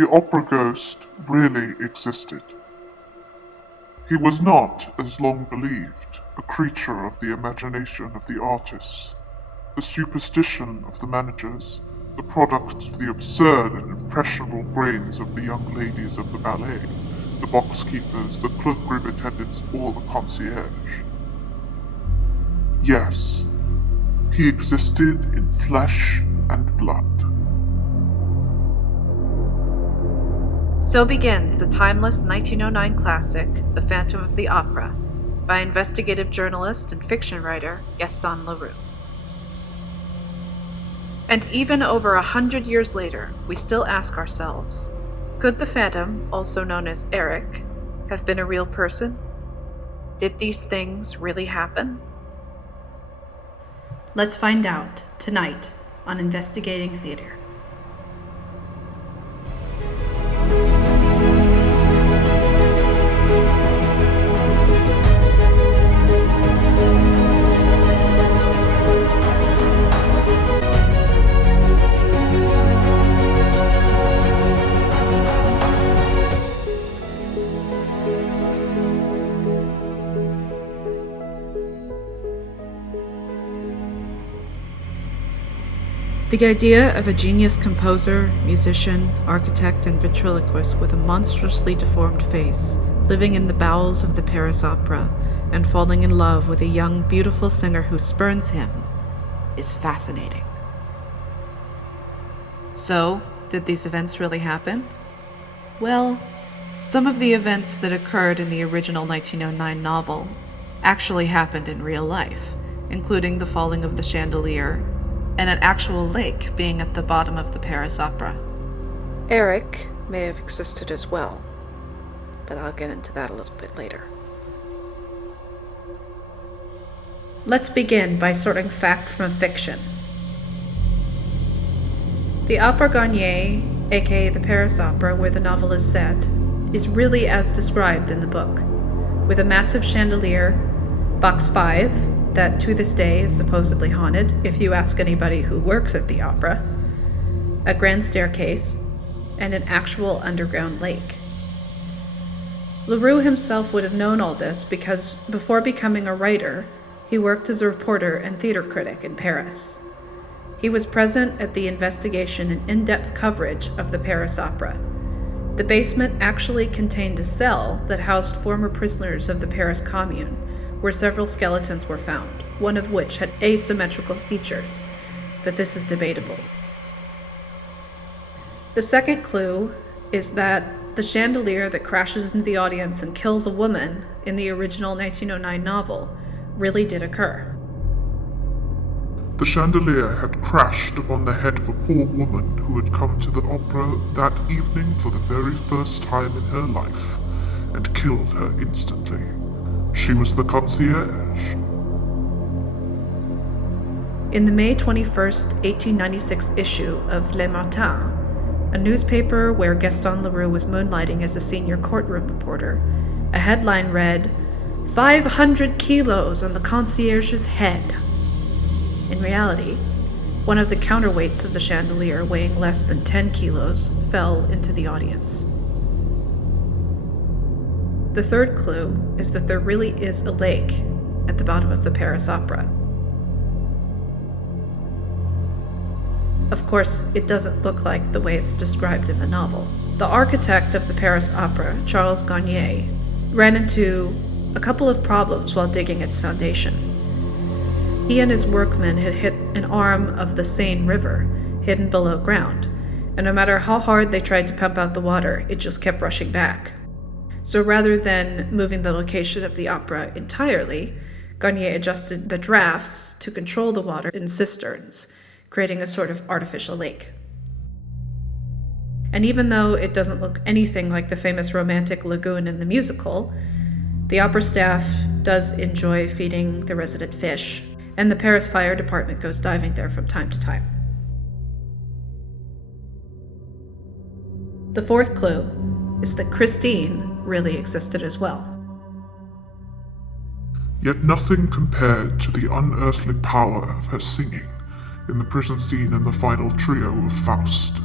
The opera ghost really existed. He was not, as long believed, a creature of the imagination of the artists, the superstition of the managers, the product of the absurd and impressionable brains of the young ladies of the ballet, the box keepers, the cloakroom attendants, or the concierge. Yes, he existed in flesh and blood. So begins the timeless 1909 classic, The Phantom of the Opera, by investigative journalist and fiction writer Gaston Leroux. And even over 100 years later, we still ask ourselves, could the Phantom, also known as Eric, have been a real person? Did these things really happen? Let's find out tonight on Investigating Theater. The idea of a genius composer, musician, architect, and ventriloquist with a monstrously deformed face, living in the bowels of the Paris Opera, and falling in love with a young, beautiful singer who spurns him, is fascinating. So, did these events really happen? Well, some of the events that occurred in the original 1909 novel actually happened in real life, including the falling of the chandelier, and an actual lake being at the bottom of the Paris Opera. Eric may have existed as well, but I'll get into that a little bit later. Let's begin by sorting fact from fiction. The Opera Garnier, aka the Paris Opera where the novel is set, is really as described in the book, with a massive chandelier, box 5, that to this day is supposedly haunted, if you ask anybody who works at the opera, a grand staircase, and an actual underground lake. Leroux himself would have known all this because before becoming a writer, he worked as a reporter and theater critic in Paris. He was present at the investigation and in-depth coverage of the Paris Opera. The basement actually contained a cell that housed former prisoners of the Paris Commune, where several skeletons were found, one of which had asymmetrical features, but this is debatable. The second clue is that the chandelier that crashes into the audience and kills a woman in the original 1909 novel really did occur. The chandelier had crashed upon the head of a poor woman who had come to the opera that evening for the very first time in her life, and killed her instantly. She was the concierge. In the May 21st, 1896 issue of Le Matin, a newspaper where Gaston Leroux was moonlighting as a senior courtroom reporter, a headline read, 500 kilos on the concierge's head. In reality, one of the counterweights of the chandelier, weighing less than 10 kilos, fell into the audience. The third clue is that there really is a lake at the bottom of the Paris Opera. Of course, it doesn't look like the way it's described in the novel. The architect of the Paris Opera, Charles Garnier, ran into a couple of problems while digging its foundation. He and his workmen had hit an arm of the Seine River, hidden below ground, and no matter how hard they tried to pump out the water, it just kept rushing back. So rather than moving the location of the opera entirely, Garnier adjusted the drafts to control the water in cisterns, creating a sort of artificial lake. And even though it doesn't look anything like the famous romantic lagoon in the musical, the opera staff does enjoy feeding the resident fish, and the Paris Fire Department goes diving there from time to time. The fourth clue is that Christine really existed as well. Yet nothing compared to the unearthly power of her singing in the prison scene in the final trio of Faust.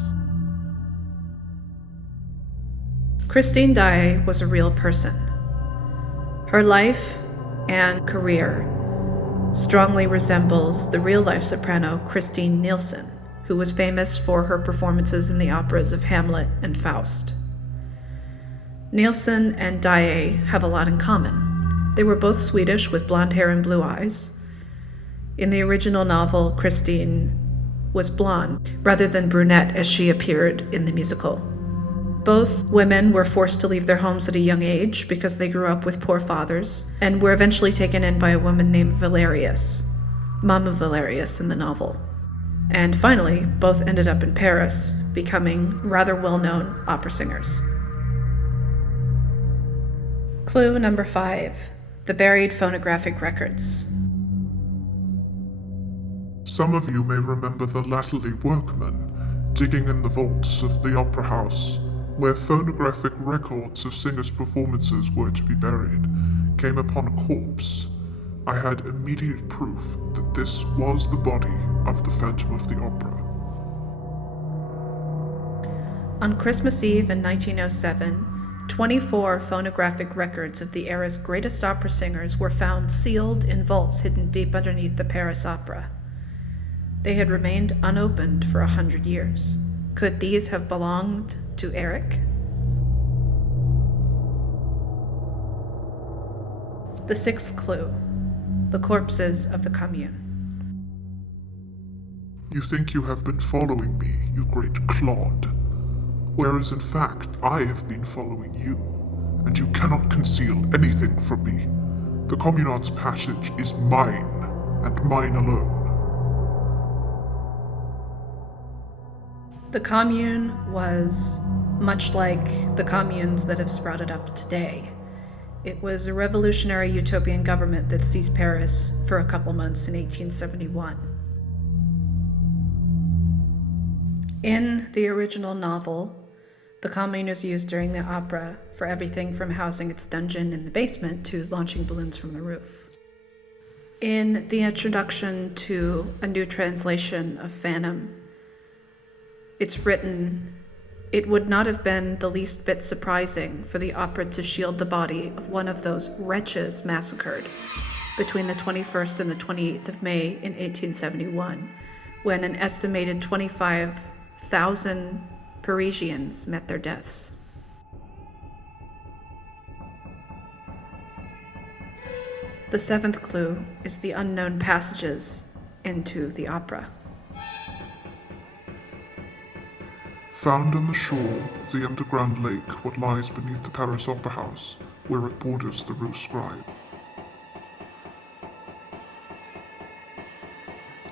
Christine Daae was a real person. Her life and career strongly resembles the real-life soprano Christine Nielsen, who was famous for her performances in the operas of Hamlet and Faust. Nielsen and Daae have a lot in common. They were both Swedish with blonde hair and blue eyes. In the original novel, Christine was blonde rather than brunette as she appeared in the musical. Both women were forced to leave their homes at a young age because they grew up with poor fathers and were eventually taken in by a woman named Valerius, Mama Valerius in the novel. And finally, both ended up in Paris, becoming rather well-known opera singers. Clue number 5, the buried phonographic records. Some of you may remember the latterly workmen digging in the vaults of the opera house, where phonographic records of singers' performances were to be buried, came upon a corpse. I had immediate proof that this was the body of the Phantom of the Opera. On Christmas Eve in 1907, 24 phonographic records of the era's greatest opera singers were found sealed in vaults hidden deep underneath the Paris Opera. They had remained unopened for 100 years. Could these have belonged to Eric? The 6th clue, the corpses of the Commune. You think you have been following me, you great clod, whereas in fact I have been following you, and you cannot conceal anything from me. The Communard's passage is mine, and mine alone. The Commune was much like the communes that have sprouted up today. It was a revolutionary utopian government that seized Paris for a couple months in 1871. In the original novel, the Commune was used during the opera for everything from housing its dungeon in the basement to launching balloons from the roof. In the introduction to a new translation of Phantom, it's written, "It would not have been the least bit surprising for the opera to shield the body of one of those wretches massacred between the 21st and the 28th of May in 1871, when an estimated 25,000 Parisians met their deaths." The 7th clue is the unknown passages into the opera. Found on the shore of the underground lake what lies beneath the Paris Opera House, where it borders the Rue Scribe.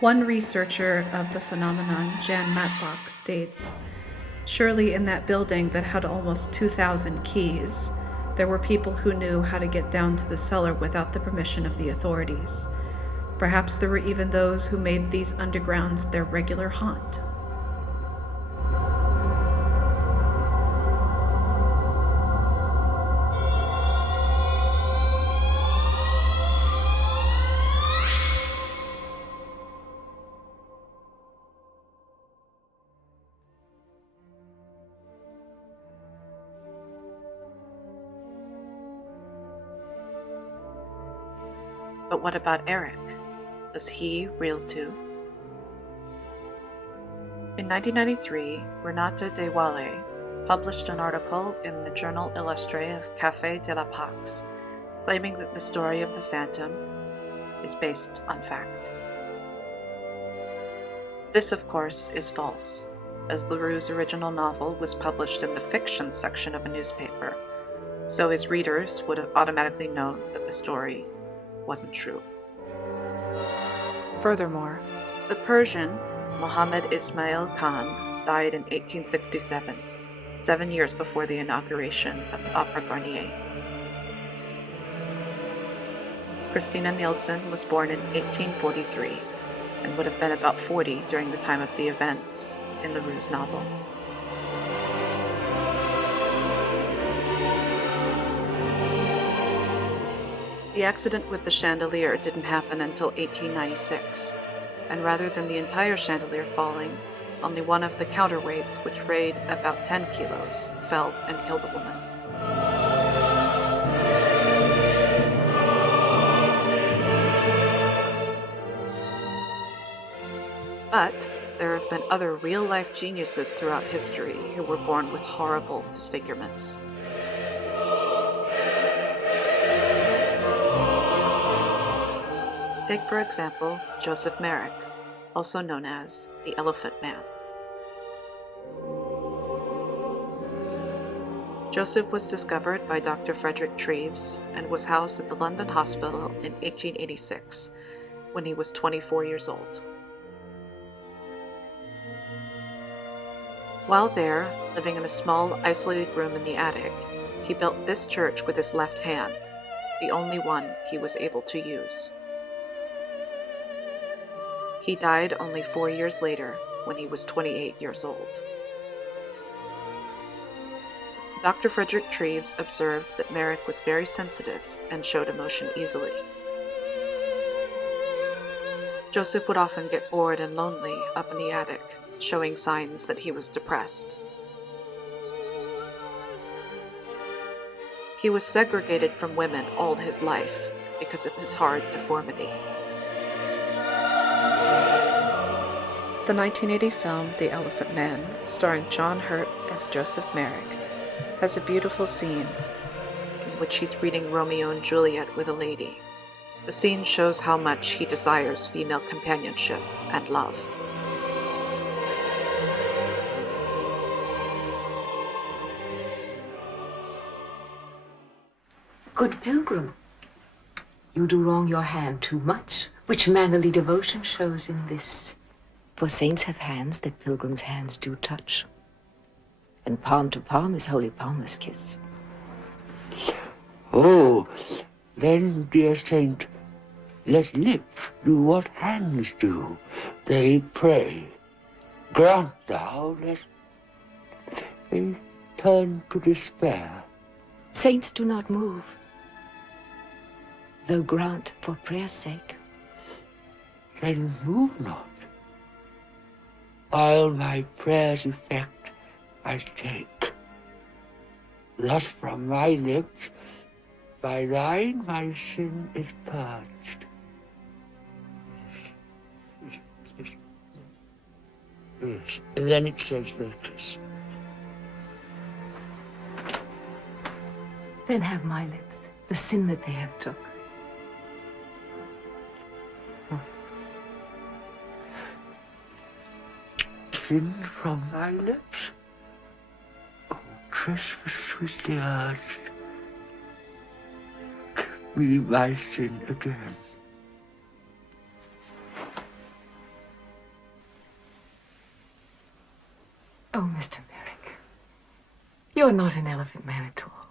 One researcher of the phenomenon, Jan Matlock, states, "Surely in that building that had almost 2,000 keys, there were people who knew how to get down to the cellar without the permission of the authorities. Perhaps there were even those who made these undergrounds their regular haunt." But what about Eric? Was he real too? In 1993, Renata De Walle published an article in the journal Oresteia of Café de la Pax, claiming that the story of the Phantom is based on fact. This, of course, is false, as LaRue's original novel was published in the fiction section of a newspaper, so his readers would have automatically known that the story wasn't true. Furthermore, the Persian Mohammed Ismail Khan died in 1867, 7 years before the inauguration of the Opera Garnier. Christina Nielsen was born in 1843 and would have been about 40 during the time of the events in LaRue's novel. The accident with the chandelier didn't happen until 1896, and rather than the entire chandelier falling, only one of the counterweights, which weighed about 10 kilos, fell and killed a woman. But there have been other real-life geniuses throughout history who were born with horrible disfigurements. Take, for example, Joseph Merrick, also known as the Elephant Man. Joseph was discovered by Dr. Frederick Treves and was housed at the London Hospital in 1886, when he was 24 years old. While there, living in a small, isolated room in the attic, he built this church with his left hand, the only one he was able to use. He died only 4 years later, when he was 28 years old. Dr. Frederick Treves observed that Merrick was very sensitive and showed emotion easily. Joseph would often get bored and lonely up in the attic, showing signs that he was depressed. He was segregated from women all his life because of his hard deformity. The 1980 film The Elephant Man, starring John Hurt as Joseph Merrick, has a beautiful scene in which he's reading Romeo and Juliet with a lady. The scene shows how much he desires female companionship and love. Good pilgrim, you do wrong your hand too much, which mannerly devotion shows in this. For saints have hands that pilgrims' hands do touch, and palm to palm is holy palmer's kiss. Oh, then, dear saint, let lips do what hands do. They pray. Grant thou, lest they turn to despair. Saints do not move, though grant for prayer's sake. Then move not, while my prayer's effect I take. Thus from my lips, by thine my sin is purged. Yes. And then it says thesis. Then have my lips the sin that they have took. Sin from my lips? Oh, trespass sweetly urged. Give me my sin again. Oh, Mr. Merrick, you're not an elephant man at all.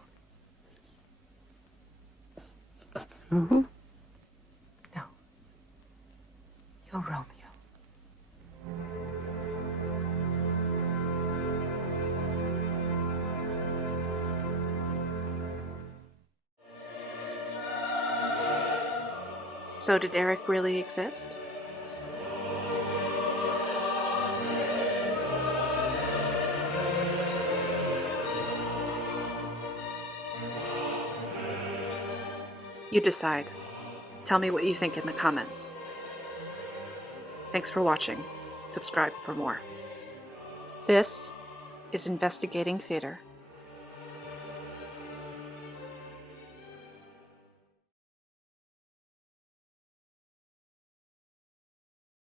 Mm-hmm. No. You're Romeo. So did Eric really exist? You decide. Tell me what you think in the comments. Thanks for watching. Subscribe for more. This is Investigating Theater.